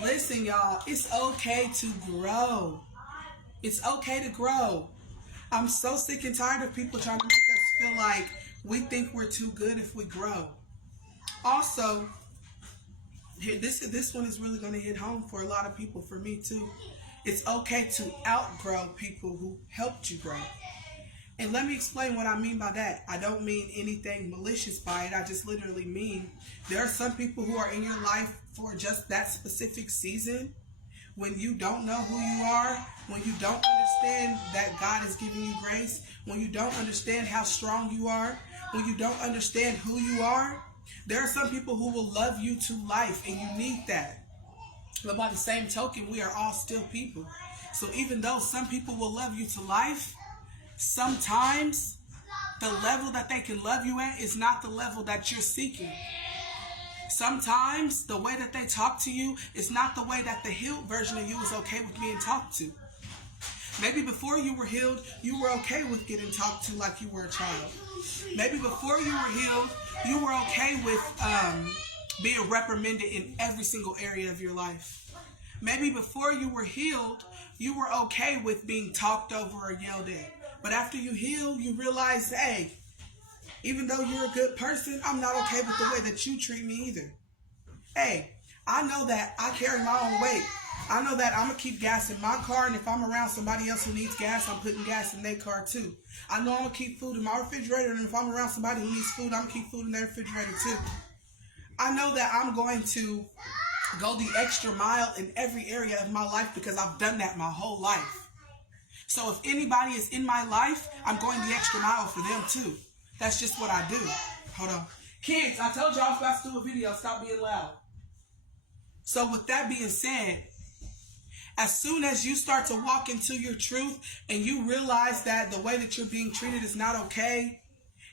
Listen, y'all, it's okay to grow. It's okay to grow. I'm so sick and tired of people trying to make us feel like we think we're too good if we grow. Also, here, this one is really going to hit home for a lot of people, for me too. It's okay to outgrow people who helped you grow. And let me explain what I mean by that. I don't mean anything malicious by it. I just literally mean there are some people who are in your life for just that specific season, when you don't know who you are, when you don't understand that God is giving you grace, when you don't understand how strong you are, when you don't understand who you are. There are some people who will love you to life, and you need that. But by the same token, we are all still people. So even though some people will love you to life, sometimes the level that they can love you at is not the level that you're seeking. Sometimes the way that they talk to you is not the way that the healed version of you is okay with being talked to. Maybe before you were healed, you were okay with getting talked to like you were a child. Maybe before you were healed, you were okay with being reprimanded in every single area of your life. Maybe before you were healed, you were okay with being talked over or yelled at. But after you heal, you realize, hey, even though you're a good person, I'm not okay with the way that you treat me either. Hey, I know that I carry my own weight. I know that I'm going to keep gas in my car, and if I'm around somebody else who needs gas, I'm putting gas in their car too. I know I'm going to keep food in my refrigerator, and if I'm around somebody who needs food, I'm going to keep food in their refrigerator too. I know that I'm going to go the extra mile in every area of my life because I've done that my whole life. So if anybody is in my life, I'm going the extra mile for them too. That's just what I do. Hold on. Kids, I told you I was about to do a video. Stop being loud. So with that being said, as soon as you start to walk into your truth and you realize that the way that you're being treated is not okay,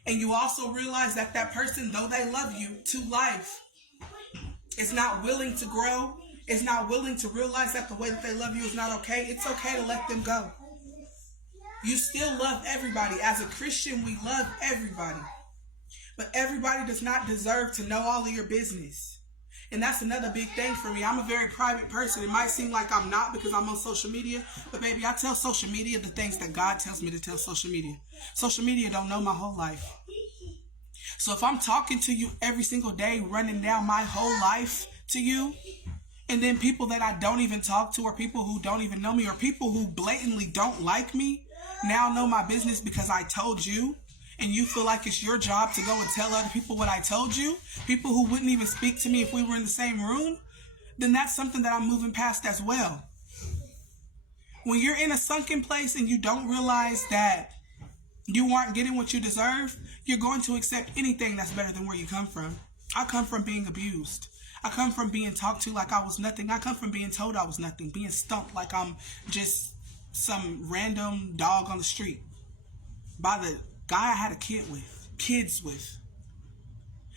and you also realize that that person, though they love you to life, is not willing to grow, is not willing to realize that the way that they love you is not okay, it's okay to let them go. You still love everybody. As a Christian, we love everybody. But everybody does not deserve to know all of your business. And that's another big thing for me. I'm a very private person. It might seem like I'm not because I'm on social media, but baby, I tell social media the things that God tells me to tell social media. Social media don't know my whole life. So if I'm talking to you every single day, running down my whole life to you, and then people that I don't even talk to, or people who don't even know me, or people who blatantly don't like me, now know my business because I told you, and you feel like it's your job to go and tell other people what I told you, people who wouldn't even speak to me if we were in the same room, then that's something that I'm moving past as well. When you're in a sunken place and you don't realize that you aren't getting what you deserve, you're going to accept anything that's better than where you come from. I come from being abused. I come from being talked to like I was nothing. I come from being told I was nothing, being stumped like I'm just some random dog on the street by the guy I had kids with.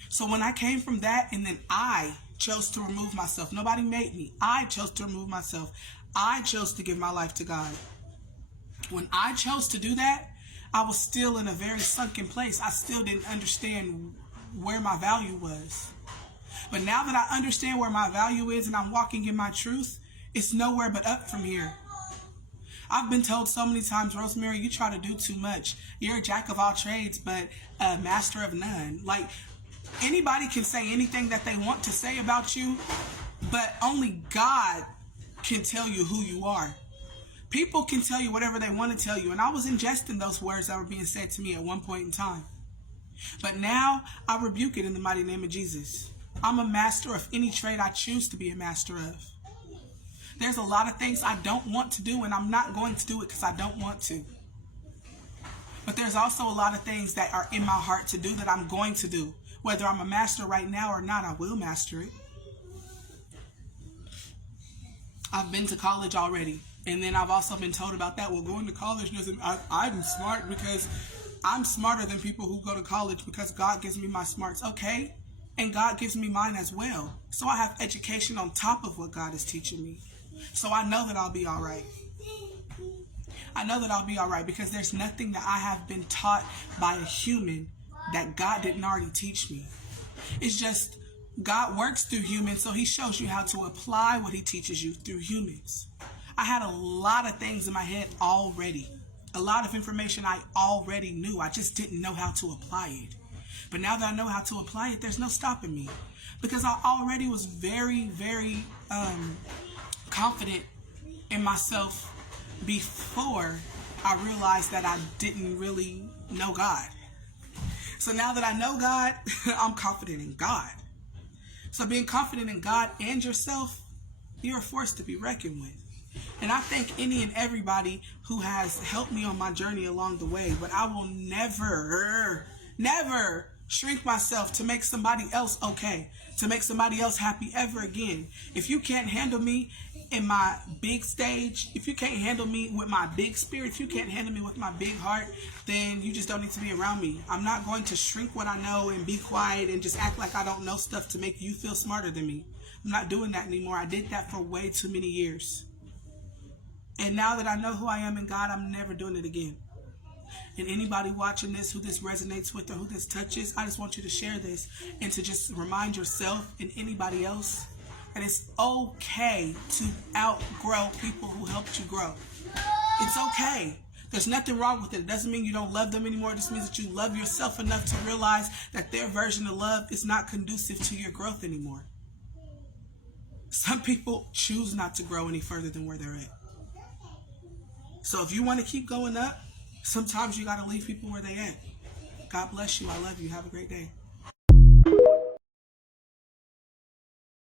So when I came from that, and then I chose to remove myself. Nobody made me. I chose to remove myself. I chose to give my life to God. When I chose to do that, I was still in a very sunken place. I still didn't understand where my value was. But now that I understand where my value is and I'm walking in my truth, it's nowhere but up from here. I've been told so many times, Rosemary, you try to do too much. You're a jack of all trades, but a master of none. Like, anybody can say anything that they want to say about you, but only God can tell you who you are. People can tell you whatever they want to tell you, and I was ingesting those words that were being said to me at one point in time. But now, I rebuke it in the mighty name of Jesus. I'm a master of any trade I choose to be a master of. There's a lot of things I don't want to do, and I'm not going to do it because I don't want to. But there's also a lot of things that are in my heart to do that I'm going to do. Whether I'm a master right now or not, I will master it. I've been to college already. And then I've also been told about that. Well, going to college doesn't... I'm smart because I'm smarter than people who go to college because God gives me my smarts. Okay. And God gives me mine as well. So I have education on top of what God is teaching me. So I know that I'll be all right. I know that I'll be all right because there's nothing that I have been taught by a human that God didn't already teach me. It's just God works through humans, so he shows you how to apply what he teaches you through humans. I had a lot of things in my head already. A lot of information I already knew. I just didn't know how to apply it. But now that I know how to apply it, there's no stopping me. Because I already was very, very confident in myself before I realized that I didn't really know God. So now that I know God, I'm confident in God. So being confident in God and yourself, you're a force to be reckoned with. And I thank any and everybody who has helped me on my journey along the way. But I will never shrink myself to make somebody else okay, to make somebody else happy ever again. If you can't handle me in my big stage, if you can't handle me with my big spirit, if you can't handle me with my big heart, then you just don't need to be around me. I'm not going to shrink what I know and be quiet and just act like I don't know stuff to make you feel smarter than me. I'm not doing that anymore. I did that for way too many years. And now that I know who I am in God, I'm never doing it again. And anybody watching this, who this resonates with or who this touches, I just want you to share this and to just remind yourself and anybody else that it's okay to outgrow people who helped you grow. It's okay. There's nothing wrong with it. It doesn't mean you don't love them anymore. It just means that you love yourself enough to realize that their version of love is not conducive to your growth anymore. Some people choose not to grow any further than where they're at. So if you want to keep going up, sometimes you got to leave people where they at. God bless you. I love you. Have a great day.